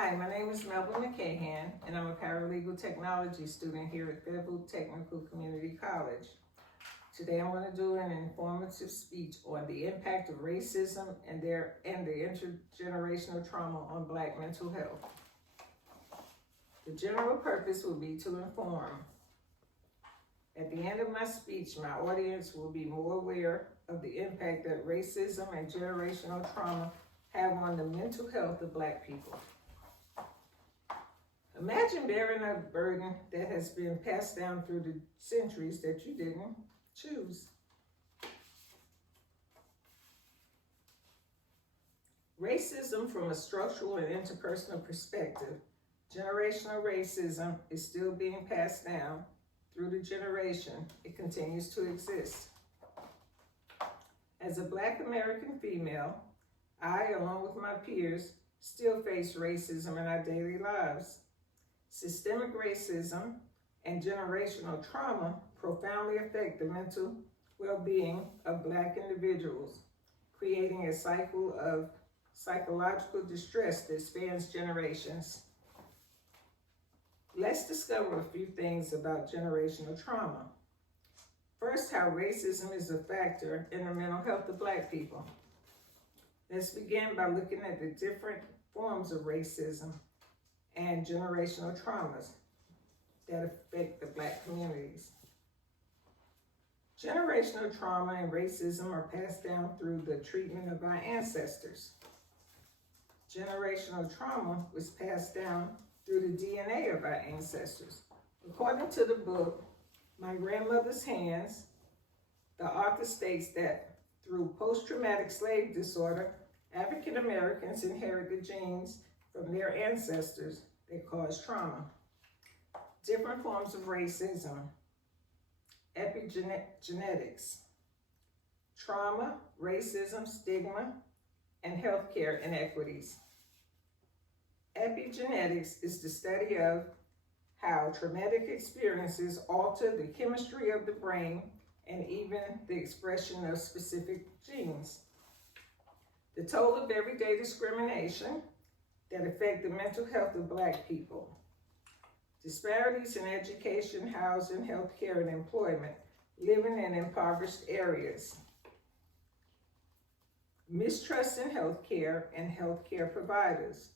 Hi, my name is Melvin McCahan, and I'm a paralegal technology student here at Fayetteville Technical Community College. Today I'm going to do an informative speech on the impact of racism and the intergenerational trauma on Black mental health. The general purpose will be to inform. At the end of my speech, my audience will be more aware of the impact that racism and generational trauma have on the mental health of Black people. Imagine bearing a burden that has been passed down through the centuries that you didn't choose. Racism from a structural and interpersonal perspective, generational racism is still being passed down through the generation. It continues to exist. As a Black American female, I, along with my peers, still face racism in our daily lives. Systemic racism and generational trauma profoundly affect the mental well-being of Black individuals, creating a cycle of psychological distress that spans generations. Let's discover a few things about generational trauma. First, how racism is a factor in the mental health of Black people. Let's begin by looking at the different forms of racism and generational traumas that affect the Black communities. Generational trauma and racism are passed down through the treatment of our ancestors. Generational trauma was passed down through the DNA of our ancestors. According to the book, My Grandmother's Hands, the author states that through post-traumatic slave disorder, African Americans inherit the genes from their ancestors that cause trauma. Different forms of racism, epigenetics, trauma, racism, stigma, and healthcare inequities. Epigenetics is the study of how traumatic experiences alter the chemistry of the brain and even the expression of specific genes. The toll of everyday discrimination that affect the mental health of Black people. Disparities in education, housing, healthcare, and employment, living in impoverished areas. Mistrust in healthcare and healthcare providers.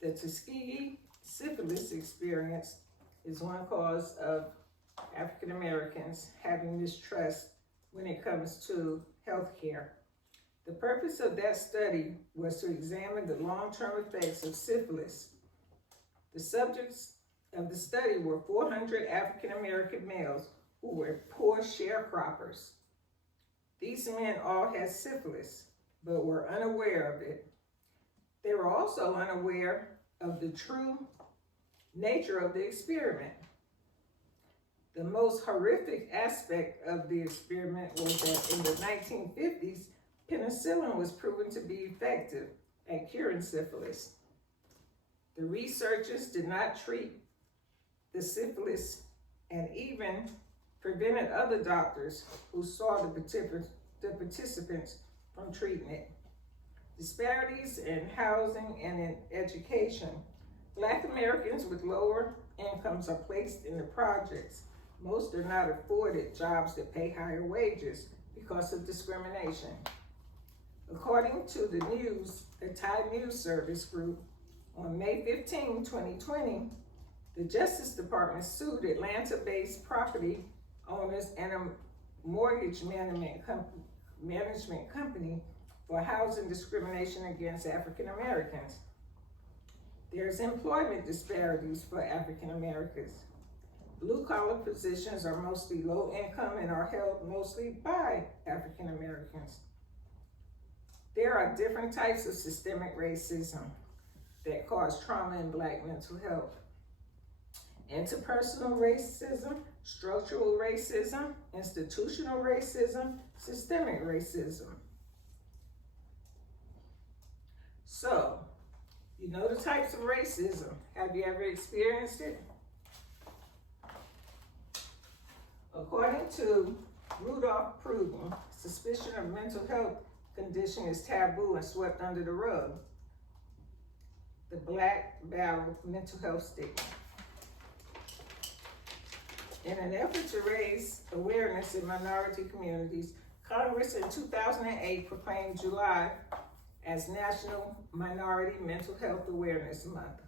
The Tuskegee syphilis experience is one cause of African Americans having mistrust when it comes to healthcare. The purpose of that study was to examine the long-term effects of syphilis. The subjects of the study were 400 African American males who were poor sharecroppers. These men all had syphilis, but were unaware of it. They were also unaware of the true nature of the experiment. The most horrific aspect of the experiment was that in the 1950s, penicillin was proven to be effective at curing syphilis. The researchers did not treat the syphilis and even prevented other doctors who saw the participants from treatment. Disparities in housing and in education. Black Americans with lower incomes are placed in the projects. Most are not afforded jobs that pay higher wages because of discrimination. According to the Thai News Service Group, on May 15, 2020, the Justice Department sued Atlanta-based property owners and a mortgage management company for housing discrimination against African Americans. There's employment disparities for African Americans. Blue-collar positions are mostly low income and are held mostly by African Americans. There are different types of systemic racism that cause trauma in Black mental health. Interpersonal racism, structural racism, institutional racism, systemic racism. So, you know the types of racism. Have you ever experienced it? According to Rudolph Pruden, suspicion of mental health condition is taboo and swept under the rug. the Black Battle Mental Health Stigma. In an effort to raise awareness in minority communities, Congress in 2008 proclaimed July as National Minority Mental Health Awareness Month.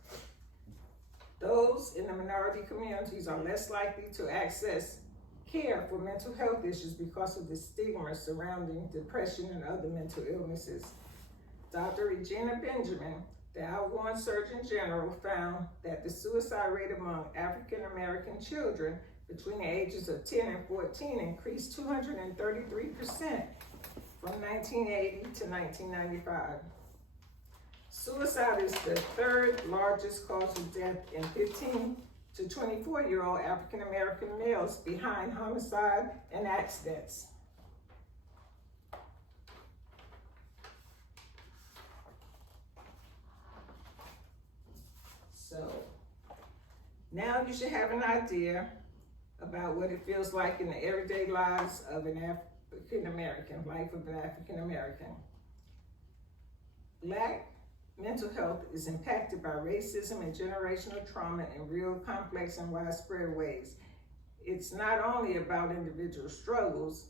Those in the minority communities are less likely to access care for mental health issues because of the stigma surrounding depression and other mental illnesses. Dr. Regina Benjamin, the outgoing Surgeon General, found that the suicide rate among African American children between the ages of 10 and 14 increased 233% from 1980 to 1995. Suicide is the third largest cause of death in 15 to 24-year-old African American males, behind homicide and accidents. So now you should have an idea about what it feels like in the everyday lives of an African American, life of an African American. Black mental health is impacted by racism and generational trauma in real, complex, and widespread ways. It's not only about individual struggles,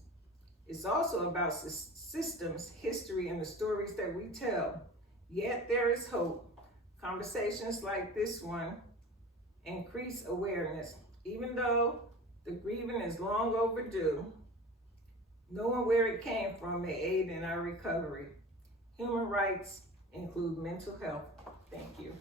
it's also about systems, history, and the stories that we tell. Yet there is hope. Conversations like this one increase awareness. Even though the grieving is long overdue, knowing where it came from may aid in our recovery. Human rights include mental health. Thank you.